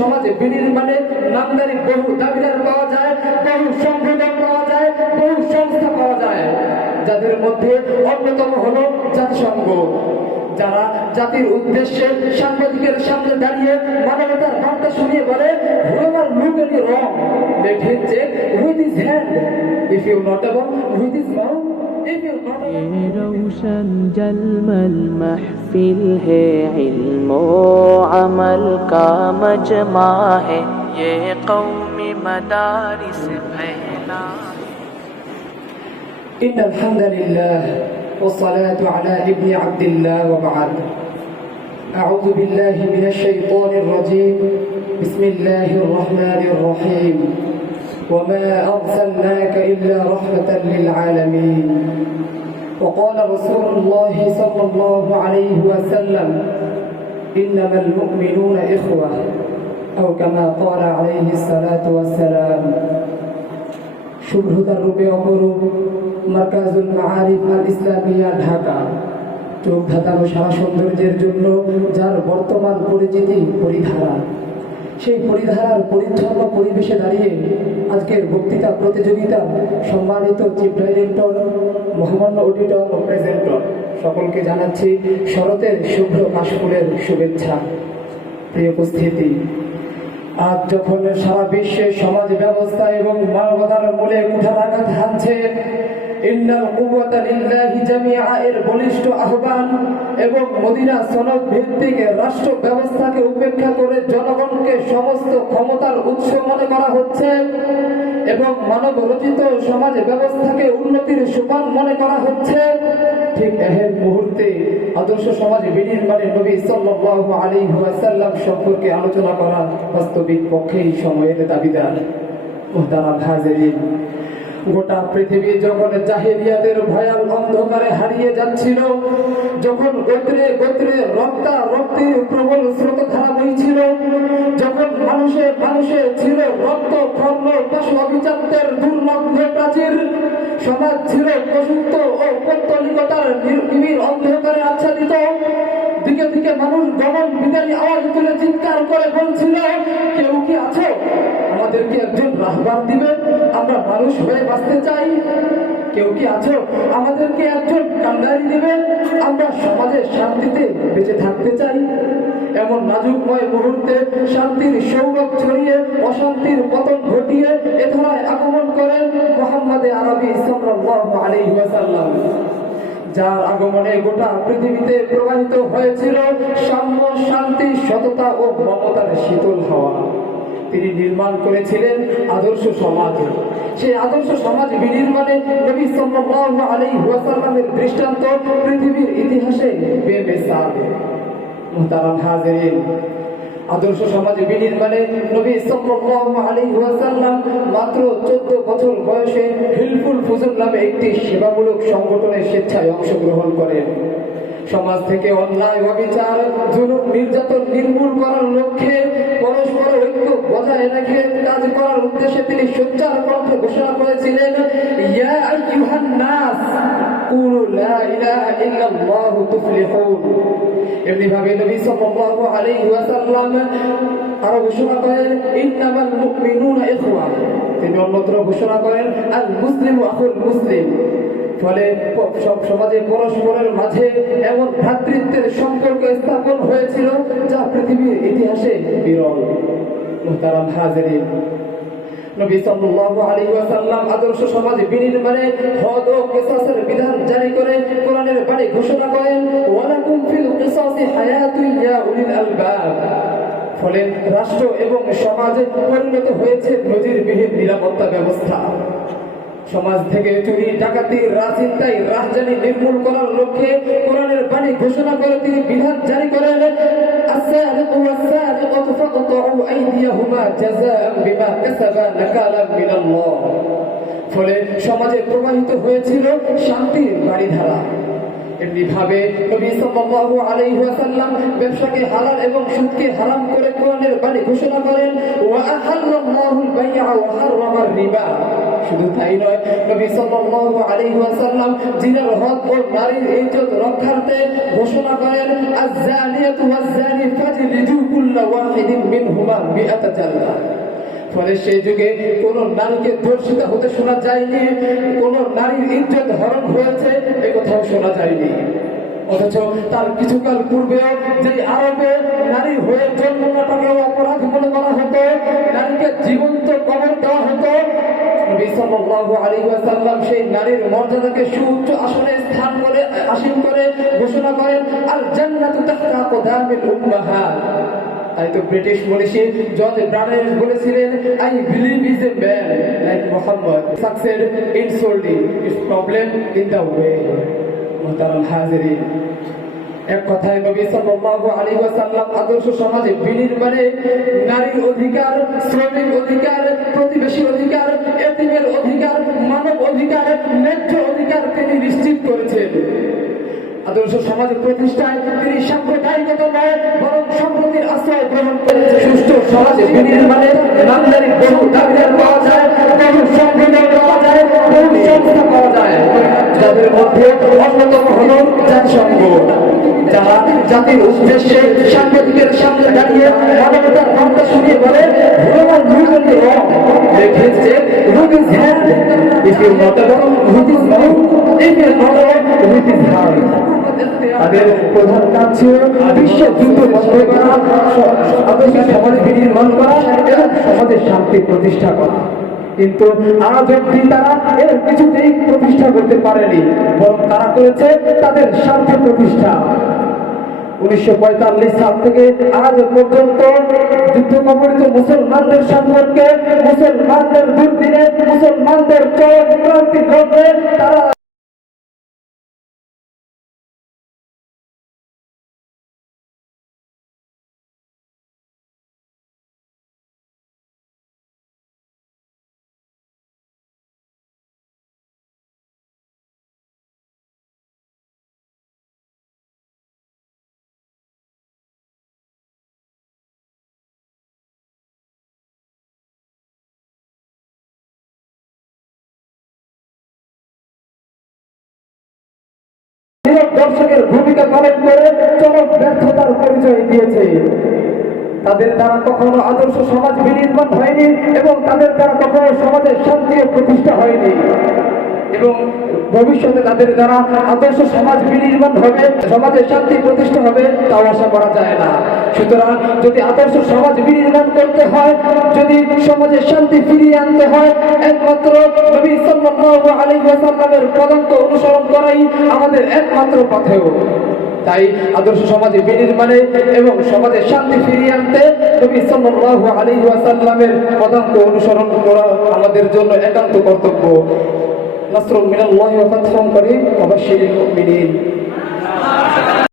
সমাজে বিনির্মাণে নামদারি বহু দাবিদার পাওয়া যায়, বহু সংগঠন পাওয়া যায়, বহু সংস্থা পাওয়া যায়। যাদের মধ্যে অন্যতম হল জাতিসংঘ। যারা জাতির উদ্দেশ্যে সাংবাদিকের সামনে দাঁড়িয়ে মানবতার বার্তা শুনিয়ে বলে whoever look at you wrong let him check with his hand, if you not able with his mouth if you not able ये रोशन जलमल महफिल है इल्म अमल का मजमा है ये कौमी मदारिस फैला إن الحمد لله والصلاة على ابن عبد الله وبعد أعوذ بالله من الشيطان الرجيم بسم الله الرحمن الرحيم وما أرسلناك إلا رحمة للعالمين وقال رسول الله صلى الله عليه وسلم إنما المؤمنون إخوة أو كما قال عليه الصلاة والسلام শুভ্রতার রূপে অপরূপ মার্কাজুল মাআরিফ আল ইসলামিয়া ঢাকা চোখ ধাঁধানো সারা সৌন্দর্যের জন্য যার বর্তমান পরিচিতি পরিধারা সেই পরিধারার পরিচ্ছন্ন পরিবেশে দাঁড়িয়ে আজকের বক্তৃতা, প্রতিযোগিতা সম্মানিত চিফ ডাইরেক্টর মহামান্য অডিটর ও প্রেজেন্টর সকলকে জানাচ্ছি শরতের শুভ্র কাশফুলের শুভেচ্ছা। প্রিয় উপস্থিতি, আজ যখন সারা বিশ্বে সমাজ ব্যবস্থা এবং মানবতার মূলে কুঠারাঘাত হানছে ইন্নাল আহ্বান এবং মদিনা সনদ ভিত্তিক রাষ্ট্র ব্যবস্থাকে উপেক্ষা করে জনগণকে সমস্ত ক্ষমতার উৎস মনে করা হচ্ছে এবং মানব রচিত সমাজ ব্যবস্থাকে উন্নতির সোপান মনে করা হচ্ছে। ঠিক এহেন মুহূর্তে আদর্শ সমাজ বিনির্মাণে নবী সাল্লাল্লাহু সম্পর্কে আলোচনা করা বাস্তবিক পক্ষেই সময়ের দাবিদার। মুহতারাম হাজিরিন। গোটা পৃথিবী যখন জাহেলিয়াতের ভয়াল অন্ধকারে হারিয়ে যাচ্ছিল, যখন গোত্রে গোত্রে রক্তা রক্তের প্রবল স্রোত স্রোতধারা বইছিল, যখন মানুষে মানুষে ছিল রক্ত কর্ম পশু অভিজাত্যের দুর্লভ প্রাচীর, সমাজ ছিল পশুত্ব ও পত্তলিকতার নির্বির অন্ধকারে আচ্ছাদিত। দিকে দিকে মানুষ গমন বিদারী আওয়াজ তুলে চিৎকার করে বলছিল, কেউ কি আছো? আমাদেরকে একজন রাহবার দিবে? আমরা মানুষ হয়ে বাঁচতে চাই। কেউ কি আছো আমাদেরকে একজন কান্ডারি দিবে আমরা সমাজে শান্তিতে বেঁচে থাকতে চাই। এমন নাজুকময় মুহূর্তে শান্তির সৌরভ ছড়িয়ে, অশান্তির পতন ঘটিয়ে এ ধারায় আগমন করেন মোহাম্মদে আরবি আলাইহি ওয়াসাল্লাম। যার আগমনে গোটা পৃথিবীতে প্রবাহিত হয়েছিল সাম্য, শান্তি, সততা ও মমতার শীতল হাওয়া। তিনি নির্মাণ করেছিলেন আদর্শ সমাজ। সেই আদর্শ সমাজ বিনির্মাণে নবী সাল্লাল্লাহু আলাইহি ওয়াসাল্লামের দৃষ্টান্ত পৃথিবীর ইতিহাসে বেমেসাল মুহতারাম হাজিরিন, আদর্শ সমাজ বিনির্মাণে নবী সাল্লাল্লাহু আলাইহি ওয়াসাল্লাম মাত্র 14 বছর বয়সে হিলফুল ফুজুল নামে একটি সেবামূলক সংগঠনের স্বেচ্ছায় অংশগ্রহণ করেন। সমাজ থেকে অন্যায়, অবিচার, জুলুম, নির্যাতন নির্মূল করার লক্ষ্যে পরস্পর ঐক্য বজায় রেখে কাজ করার উদ্দেশ্যে তিনি সোচ্চার কণ্ঠে ঘোষণা করেছিলেন আরও করেন তিনি অন্যত্র ঘোষণা করেন, আল মুসলিমু মুসলিম। ফলে সব সমাজে, পরস্পরের মাঝে এমন ভ্রাতৃত্বের সম্পর্ক স্থাপন হয়েছিল যা পৃথিবীর ইতিহাসে বিরল। মুহতারাম হাজিরিন হদ ও বিধান জারি করে ঘোষণা করেন ফলে রাষ্ট্র এবং সমাজে পরিণত হয়েছে নজিরবিহীন নিরাপত্তা ব্যবস্থা। সমাজ থেকে চুরি ডাকাতি রাজচিন্তাই রাজধানী নির্মূল করার লক্ষ্যে কোরআনের বাণী ঘোষণা করে তিনি বিধান জারি করেন السارق والسارقة فاقطعوا أيديهما جزاء بما كسبا نكالا من الله ফলে সমাজে প্রবাহিত হয়েছিল শান্তির বাড়িধারা এমনি ভাবে নবী সাল্লাল্লাহু আলাইহি ওয়াসাল্লাম ব্যবসাকে হালাল এবং সুদকে হারাম করে কোরআনের বাণী ঘোষণা করেন, ওয়া আহাল্লাল্লাহুল বাই'a ওয়া হাররামার রিবা। শুধু তাই নয়, নবী সাল্লাল্লাহু আলাইহি ওয়াসাল্লাম জিনার হক ও নারীর ইজ্জত রক্ষার্থে ঘোষণা করেন আয-যানিয়াতু ওয়াজ-যানি ফাজলিদু কুল্লা ওয়াহিদিন মিনহুমা মিআতা জাল্লা। ফলে সেই যুগে কোন নারীকে ধর্ষিতা হতে শোনা যায়নি, কোন নারীর ইজ্জত হরণ হয়েছে, এ কথাও শোনা যায়নি। অথচ তার কিছুকাল পূর্বেও যে আরবে নারী হয়ে জন্ম নেওয়াটাকেও অপরাধ মনে করা হতো, নারীকে জীবন্ত কবর দেওয়া হতো সেই নারীর মর্যাদাকে সুউচ্চ আসনে স্থান করে, আসীন করে ঘোষণা করেন আর জান্নাতু তাহতা তাই তো ব্রিটিশ মনীষী জর্জ বলেছিলেন I believe is a man like Muhammad succeeded in problem in the way মোহতারাম হাজিরিন এক কথায় নবী সাল্লাল্লাহু আলাইহি ওয়াসাল্লাম আদর্শ সমাজে বিনির্মাণে নারীর অধিকার, শ্রমিক অধিকার, প্রতিবেশী অধিকার, এতিমের অধিকার, মানব অধিকার, ন্যায্য অধিকার তিনি নিশ্চিত করেছেন আদর্শ সমাজ প্রতিষ্ঠায় তিনি সাম্প্রদায়িকতা নয় বরং সম্প্রতির আশ্রয় গ্রহণ করেছে সুষ্ঠু সমাজে বিনির্মাণে নামদারি বহু দাবিদার পাওয়া যায়, বহু সংগঠন পাওয়া যায়, বহু সংস্থা পাওয়া যায়। যাদের মধ্যে অন্যতম হল জাতিসংঘ, যারা জাতির উদ্দেশ্যে সাংবাদিকের সামনে দাঁড়িয়ে মানবতার বার্তা শুনিয়ে বলে ভগবান দুর্গন্ধে রং। দেখিয়েছে root is hand if you not root is mouth if you not তাদের প্রধান কাজ ছিল বিশ্ব যুদ্ধ বন্ধ করা সমাজ বিনির্মাণ করা এবং সমাজের শান্তি প্রতিষ্ঠা করা। কিন্তু আজ অব্দি তারা এর কিছুতেই প্রতিষ্ঠা করতে পারেনি, বরং তারা করেছে তাদের স্বার্থ প্রতিষ্ঠা। উনিশশো পঁয়তাল্লিশ সাল থেকে আজ পর্যন্ত যুদ্ধ কবলিত মুসলমানদের সম্পর্কে মুসলমানদের দুর্দিনে মুসলমানদের চোখ ক্রান্তি ঘটে তারা নীরব দর্শকের ভূমিকা পালন করে চরম ব্যর্থতার পরিচয় দিয়েছে। তাদের দ্বারা কখনো আদর্শ সমাজ বিনির্মাণ হয়নি এবং তাদের দ্বারা কখনো সমাজের শান্তি প্রতিষ্ঠা হয়নি। এবং ভবিষ্যতে তাদের দ্বারা আদর্শ সমাজ বিনির্মাণ হবে, সমাজের শান্তি প্রতিষ্ঠা হবে, তাও আশা করা যায় না। সুতরাং যদি আদর্শ সমাজ বিনির্মাণ করতে হয়, যদি সমাজের শান্তি ফিরিয়ে আনতে হয়, একমাত্র নবী সাল্লাল্লাহু আলাইহি অনুসরণ করাই আমাদের একমাত্র পথেও। তাই আদর্শ সমাজে বিনির্মাণে এবং সমাজে শান্তি ফিরিয়ে আনতে নবী সাল্লাল্লাহু আলাইহি ওয়াসাল্লামের পদাঙ্ক অনুসরণ করা আমাদের জন্য একান্ত কর্তব্য। নাসরুল মিনাল্লাহি ওয়া ফাতহুন করিম ওয়া বাশশিরিল মুমিনিন